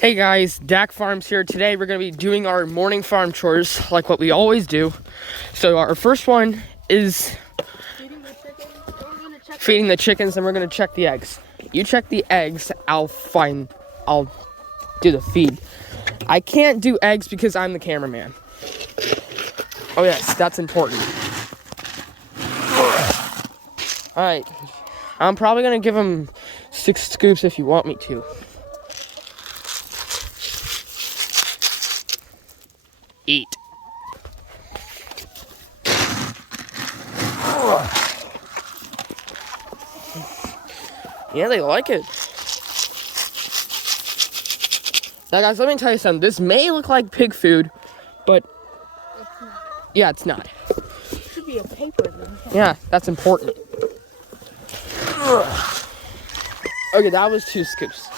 Hey guys, Dak Farms here. Today we're going to be doing our morning farm chores like what we always do. So our first one is feeding the chickens, and we're going to check the eggs. You check the eggs, I'll do the feed. I can't do eggs because I'm the cameraman. Oh yes, that's important. Alright, I'm probably going to give them 6 scoops if you want me to. Eat. Yeah, they like it. Now guys, let me tell you something. This may look like pig food, but it's not. Yeah, it's not. It should be a paper then. Yeah, that's important. Okay, that was 2 scoops.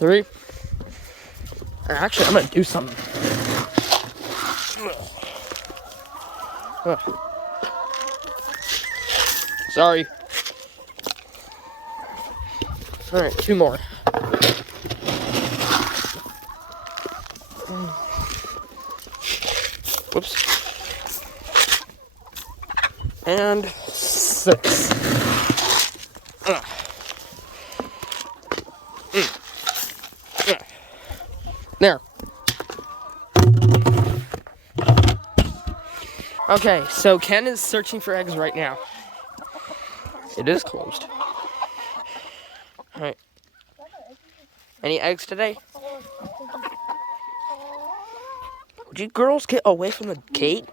3. Actually, I'm gonna do something. Sorry. Alright, 2 more. Whoops. And 6. There. Okay, so Ken is searching for eggs right now. It is closed. Alright. Any eggs today? Would you girls get away from the gate?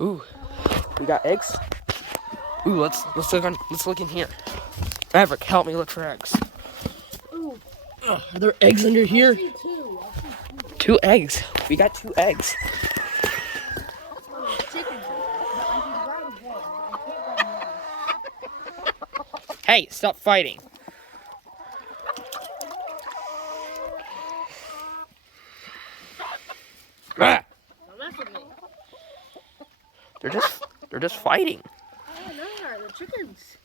Ooh, we got eggs. Ooh, let's look in here. Maverick, help me look for eggs. Ooh. Are there eggs under here? I see 2. 2 eggs. We got 2 eggs. Hey, stop fighting. Ah. They're just fighting. Oh no, the chickens.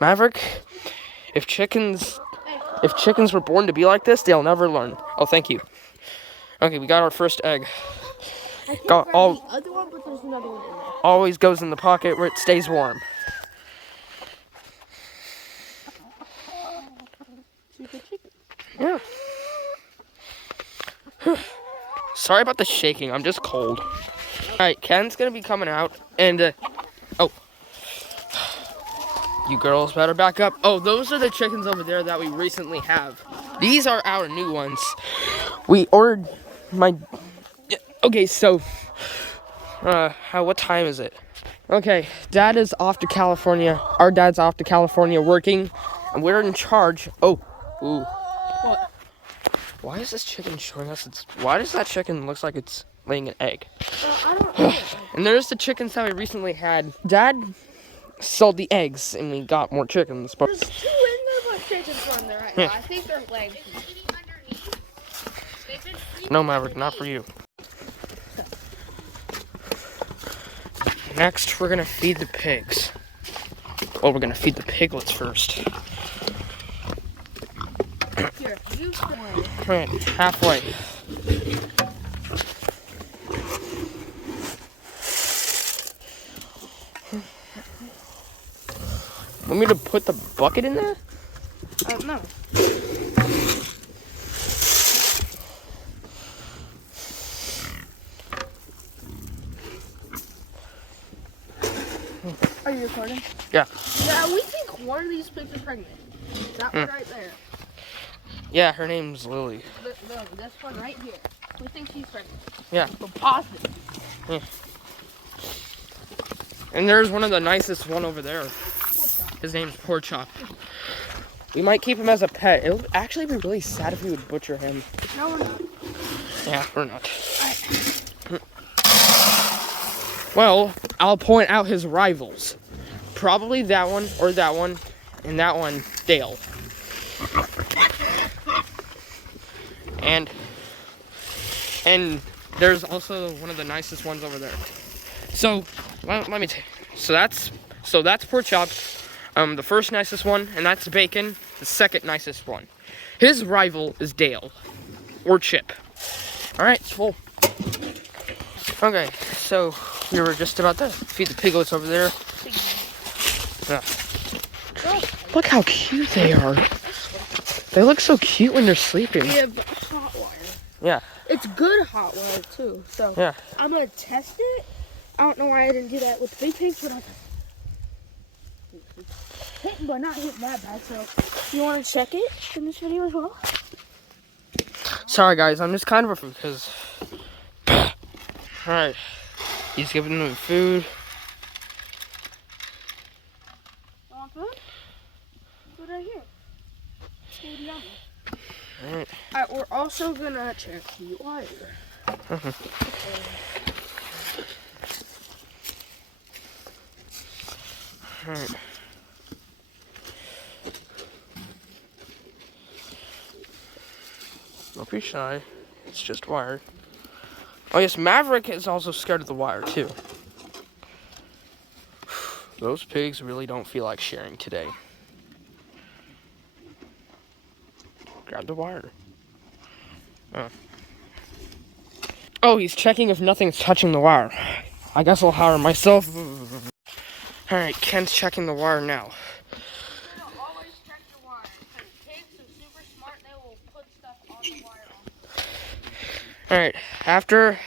Maverick, if chickens were born to be like this, they'll never learn. Oh, thank you. Okay, we got our first egg. I think the other one, but there's another one in there. Always goes in the pocket where it stays warm. Yeah. Sorry about the shaking. I'm just cold. Alright, Ken's gonna be coming out, and oh. You girls better back up. Oh, those are the chickens over there that we recently have. These are our new ones. We ordered okay, so what time is it? Okay, Dad is off to California. Our dad's off to California working, and we're in charge. Oh, ooh. What? Why is this chicken showing us why does that chicken look like it's laying an egg? I don't know. And there's the chickens that we recently had. Dad sold the eggs, and we got more chickens. But there's 2 in there, but chickens run there right now. I think they're legs. No, Maverick, not for you. Next, we're gonna feed the pigs. Well, we're gonna feed the piglets first. Here, you try. Right, halfway. Want me to put the bucket in there? No. Are you recording? Yeah. Yeah, we think one of these pigs is pregnant. That one right there. Yeah, her name's Lily. This one right here. We think she's pregnant. Yeah. We're positive. Yeah. And there's one of the nicest one over there. His name's Pork Chop. We might keep him as a pet. It would actually be really sad if we would butcher him. No, we're not. Yeah, we're not. Well, I'll point out his rivals. Probably that one, and that one, Dale. And there's also one of the nicest ones over there. So, let me tell you. So that's So that's pork chop. The first nicest one, and that's Bacon, the second nicest one. His rival is Dale, or Chip. All right, it's full. Okay, so we were just about to feed the piglets over there. Yeah. Look how cute they are. They look so cute when they're sleeping. We have hot wire. Yeah. It's good hot wire too. So yeah. I'm gonna test it. I don't know why I didn't do that with big pigs, but I'll test it. Hitting, but not hitting that bad. So you want to check it in this video as well? Sorry guys, I'm just kind of because. All right, he's giving them food. You want food? Food right here. Food yummy. Alright. Alright, we're also gonna check the wire. Alright. Don't be shy. It's just wire. Oh yes, Maverick is also scared of the wire too. Those pigs really don't feel like sharing today. Grab the wire. Oh, he's checking if nothing's touching the wire. I guess I'll hire myself. Alright, Ken's checking the wire now. Always check your wire. Because pigs are super smart, they will put stuff on the wire. Alright, after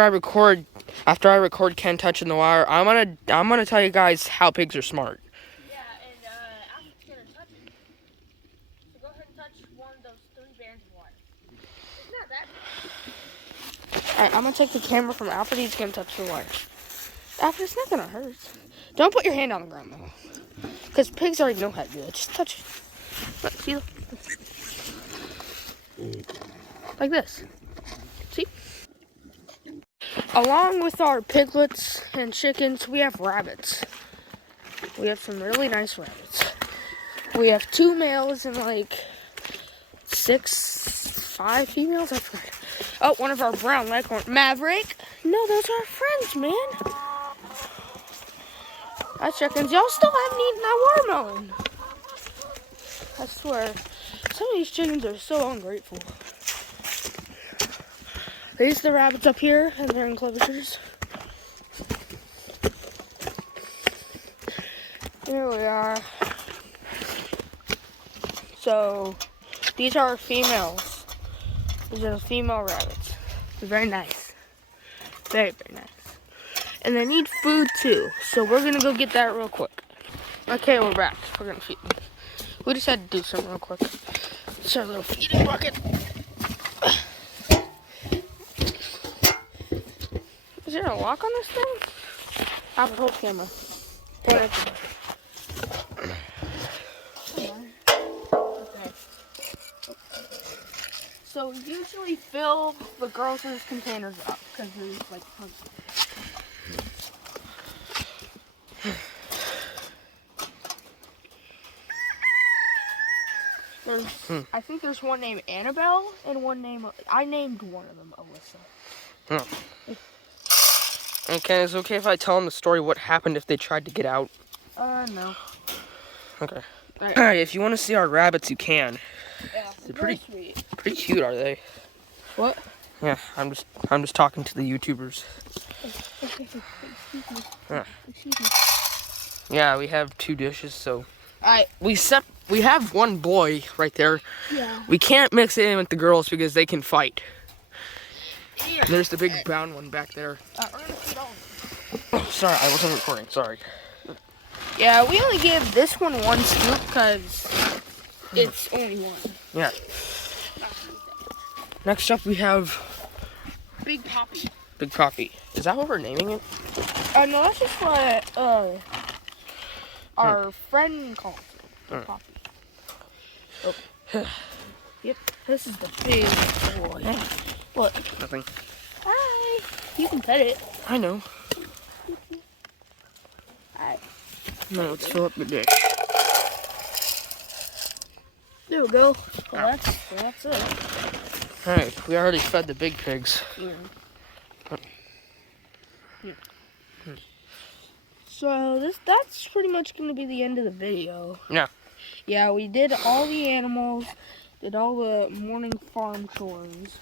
I record Ken touching the wire, I'm gonna tell you guys how pigs are smart. Yeah, and I'm gonna touch it. So go ahead and touch one of those 3 bands of wire. It's not that. Alright, I'm gonna take the camera from Alfred. He's gonna touch the wire. Alfred, it's not gonna hurt. Don't put your hand on the ground though, because pigs already know how to do it. Just touch it. Look, see, look. Like this. See? Along with our piglets and chickens, we have rabbits. We have some really nice rabbits. We have 2 males and like 5 females. I forgot. Oh, one of our brown leghorn. Maverick? No, those are our friends, man. Hi, chickens. Y'all still haven't eaten that watermelon. I swear. Some of these chickens are so ungrateful. There's the rabbits up here in their enclosures. Here we are. So, these are our females. These are the female rabbits. They're very nice. Very, very nice. And they need food too. So we're gonna go get that real quick. Okay, we're back. We're gonna feed them. We just had to do something real quick. It's our little feeding bucket. Is there a lock on this thing? I have a whole camera. Point at the Okay. So we usually fill the girls' containers up because there's like tons of I think there's one named Annabelle and one named, I named one of them Alyssa. Oh. Okay, is it okay if I tell them the story what happened if they tried to get out? No. Okay. Alright, if you want to see our rabbits, you can. Yeah, They're pretty sweet. pretty cute, are they? What? Yeah, I'm just talking to the YouTubers. Yeah. Excuse me. Yeah, we have 2 dishes, so Alright. we have one boy right there. Yeah. We can't mix it in with the girls because they can fight. Here. And there's the big brown one back there. We're gonna feed all of them. Oh, sorry, I wasn't recording. Sorry. Yeah, we only give this one 1 scoop because it's only 1. Yeah. Next up, we have Big Poppy. Big Poppy. Is that what we're naming it? No, that's just what our friend calls it. Poppy. Oh. Yep, this is the big boy. What? Nothing. Hi. You can pet it. I know. Hi. No, let's fill up the dish. There we go. Well, that's it. Alright, we already fed the big pigs. Yeah. Yeah. So that's pretty much going to be the end of the video. Yeah. Yeah, we did all the animals, did all the morning farm chores.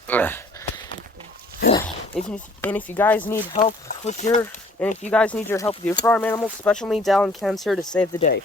If you guys need help with your, and if you guys need your help with your farm animals, Special Needs Alan Ken's here to save the day.